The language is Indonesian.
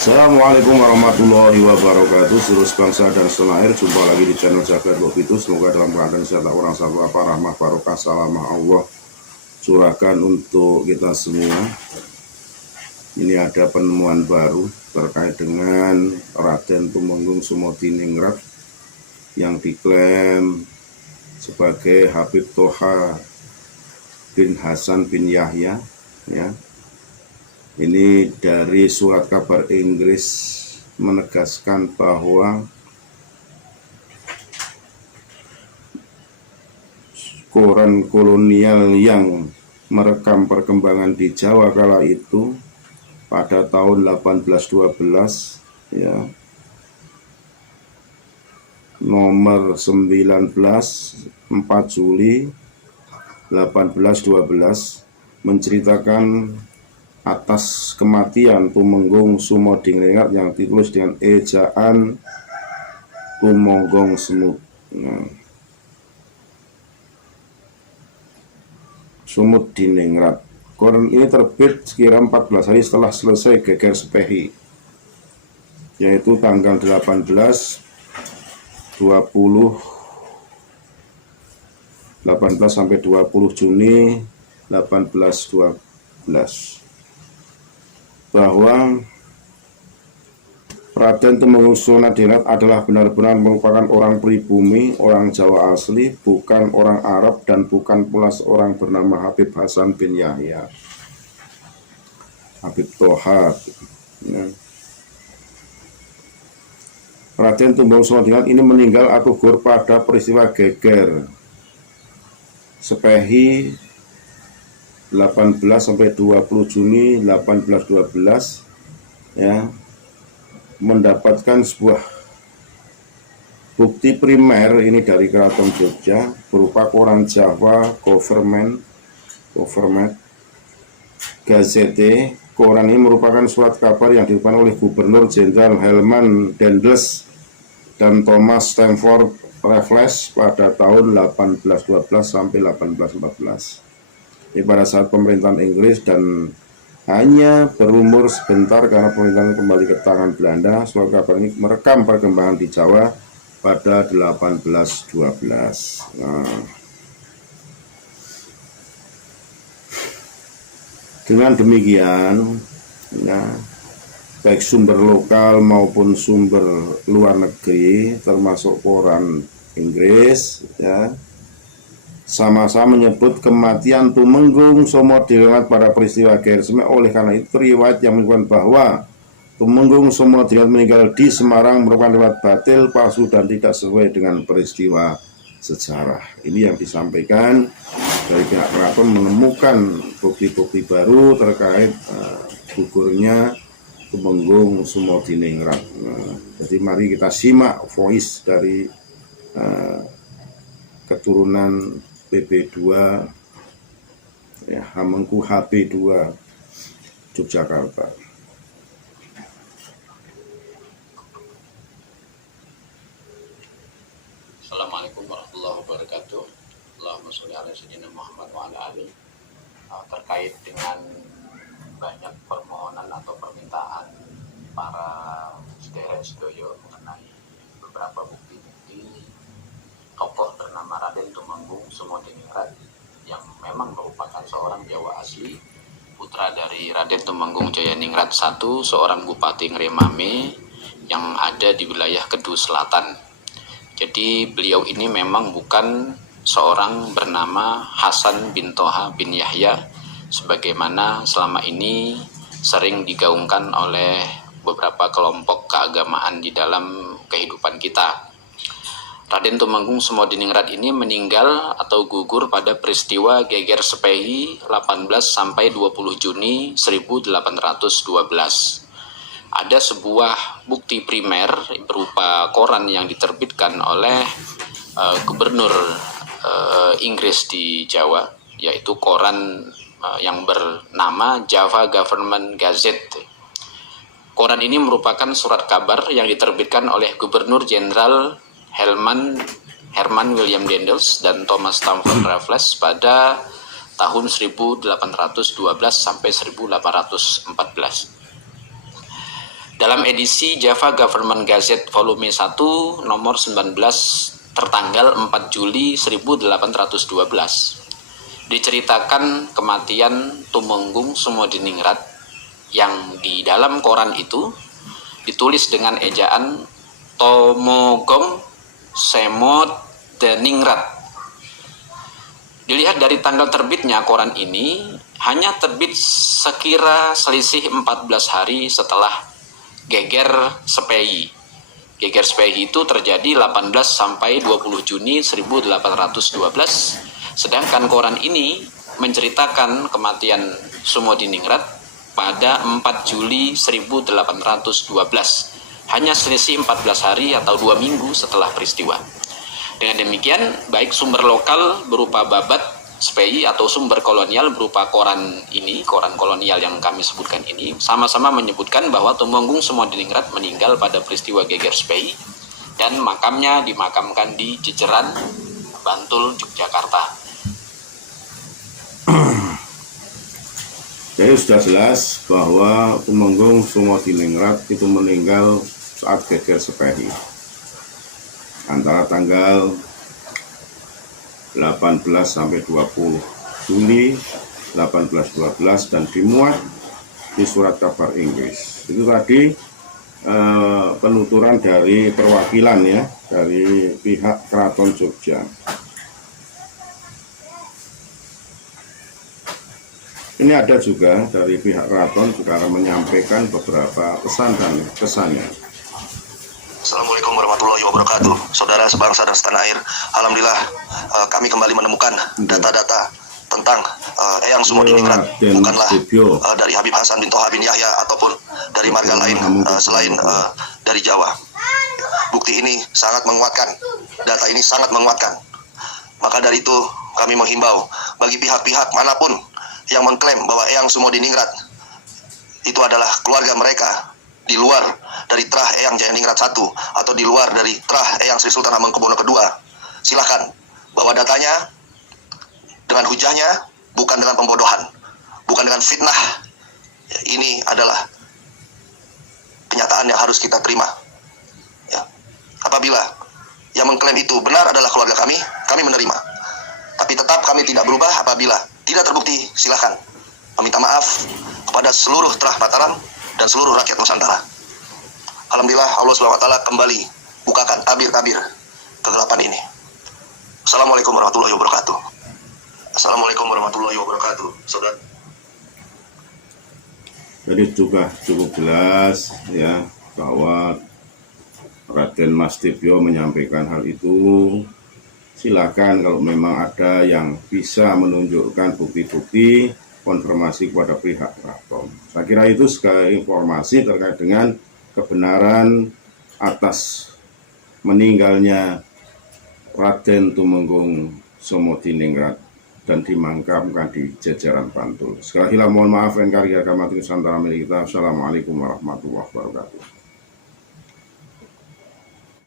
Assalamualaikum warahmatullahi wabarakatuh. Seluruh bangsa dan setanah air, jumpa lagi di channel Jagat Lobitu. Semoga dalam keadaan sehat orang sahabat apa rahmah barokah salamah Allah curahkan untuk kita semua. Ini ada penemuan baru terkait dengan Raden Tumenggung Sumodiningrat yang diklaim sebagai Habib Toha bin Hasan bin Yahya, ya. Ini dari surat kabar Inggris menegaskan bahwa koran kolonial yang merekam perkembangan di Jawa kala itu pada tahun 1812, ya, nomor 19 4 Juli 1812 menceritakan atas kematian Tumenggung Sumodiningrat yang ditulis dengan ejaan Tumenggung Sumodiningrat. Koran ini terbit sekira 14 hari setelah selesai geger Sepehi, yaitu tanggal 18, sampai 20 Juni 1812. Bahwa Raden Tumenggung Sumodiningrat adalah benar-benar merupakan orang pribumi, orang Jawa asli, bukan orang Arab dan bukan pula seorang bernama Habib Hasan bin Yahya, Habib Toha, ya. Raden Tumenggung Sumodiningrat ini meninggal gugur pada peristiwa geger Sepehi 18 sampai 20 Juni 1812, ya, mendapatkan sebuah bukti primer ini dari Keraton Jogja berupa koran Java Government Gazette. Koran ini merupakan surat kabar yang diterbitkan oleh Gubernur Jenderal Helman Dendels dan Thomas Stamford Raffles pada tahun 1812 sampai 1814. Ini pada saat pemerintahan Inggris dan hanya berumur sebentar karena pemerintahan kembali ke tangan Belanda. Surat kabar ini merekam perkembangan di Jawa pada 1812. Dengan demikian, ya, baik sumber lokal maupun sumber luar negeri, termasuk koran Inggris, ya, sama-sama menyebut kematian Tumenggung Sumodiningrat pada peristiwa geger Semeru. Oleh karena itu, riwayat yang menyebutkan bahwa Tumenggung Sumodiningrat meninggal di Semarang merupakan riwayat batil, palsu, dan tidak sesuai dengan peristiwa sejarah. Ini yang disampaikan dari pihak keraton, menemukan bukti-bukti baru terkait gugurnya Tumenggung Sumodiningrat. Jadi mari kita simak voice dari keturunan PP2, ya, Hamengku HP2 Yogyakarta. Assalamualaikum warahmatullahi wabarakatuh. Allahumma sholli ala sayyidina Muhammad wa ala ali. Terkait dengan banyak permohonan atau permintaan para sedherek-sedherek mengenai beberapa bukti-bukti tokoh bernama Raden Tumenggung Sumodiningrat yang memang merupakan seorang Jawa asli, putra dari Raden Tumenggung Jayaningrat I, seorang bupati Ngremame yang ada di wilayah Kedu Selatan. Jadi beliau ini memang bukan seorang bernama Hasan bin Toha bin Yahya sebagaimana selama ini sering digaungkan oleh beberapa kelompok keagamaan di dalam kehidupan kita. Raden Tumenggung Sumodiningrat ini meninggal atau gugur pada peristiwa geger Sepehi 18 sampai 20 Juni 1812. Ada sebuah bukti primer berupa koran yang diterbitkan oleh Gubernur Inggris di Jawa, yaitu koran yang bernama Java Government Gazette. Koran ini merupakan surat kabar yang diterbitkan oleh Gubernur Jenderal Herman William Dendels dan Thomas Stamford Raffles pada tahun 1812 sampai 1814. dalam edisi Java Government Gazette volume 1 nomor 19 tertanggal 4 Juli 1812 diceritakan kematian Tumenggung Sumodiningrat yang di dalam koran itu ditulis dengan ejaan Tomogong Semodiningrat. Dilihat dari tanggal terbitnya koran ini hanya terbit sekira selisih 14 hari setelah Geger Sepei. Geger Sepei itu terjadi 18 sampai 20 Juni 1812. Sedangkan koran ini menceritakan kematian Sumodiningrat pada 4 Juli 1812. Hanya selisih 14 hari atau 2 minggu setelah peristiwa. Dengan demikian, baik sumber lokal berupa Babat Spei atau sumber kolonial berupa koran ini, koran kolonial yang kami sebutkan ini, sama-sama menyebutkan bahwa Tumenggung Sumodiningrat meninggal pada peristiwa Geger Spei dan makamnya dimakamkan di Jejeran, Bantul, Yogyakarta. Jadi sudah jelas bahwa Tumenggung Sumodiningrat itu meninggal saat Geger Sepedi antara tanggal 18 sampai 20 Juli 1812 dan dimuat di surat kabar Inggris. Itu tadi penuturan dari perwakilan ya dari pihak Keraton Jogja. Ini ada juga dari pihak keraton juga akan menyampaikan beberapa pesan dan kesannya. Assalamualaikum warahmatullahi wabarakatuh. Saudara sebangsa dan setanah air, alhamdulillah kami kembali menemukan data-data tentang Eyang Sumodiningrat, bukanlah dari Habib Hasan bin Toha bin Yahya ataupun dari marga lain selain dari Jawa. Bukti ini sangat menguatkan, data ini sangat menguatkan. Maka dari itu kami menghimbau bagi pihak-pihak manapun yang mengklaim bahwa Eyang Sumodiningrat itu adalah keluarga mereka di luar dari Trah Eyang Jayaningrat I atau di luar dari Trah Eyang Sri Sultan Hamengkubuwono II, silakan bawa datanya dengan hujahnya, bukan dengan pembodohan, bukan dengan fitnah. Ini adalah kenyataan yang harus kita terima. Ya. Apabila yang mengklaim itu benar adalah keluarga kami menerima. Tapi tetap kami tidak berubah. Apabila tidak terbukti, silakan meminta maaf kepada seluruh Trah Mataram dan seluruh rakyat Nusantara. Alhamdulillah Allah SWT kembali bukakan tabir-tabir kegelapan ini. Assalamualaikum warahmatullahi wabarakatuh. Assalamualaikum warahmatullahi wabarakatuh. Saudara. Jadi juga cukup jelas ya bahwa Raden Mastibyo menyampaikan hal itu. Silakan kalau memang ada yang bisa menunjukkan bukti-bukti konfirmasi kepada pihak keraton. Saya kira itu sebagai informasi terkait dengan kebenaran atas meninggalnya Raden Tumenggung Sumodiningrat dan dimakamkan di Jejeran Bantul. Sekali lagi mohon maaf NKRI Agama Nusantara milik kita. Assalamualaikum warahmatullahi wabarakatuh.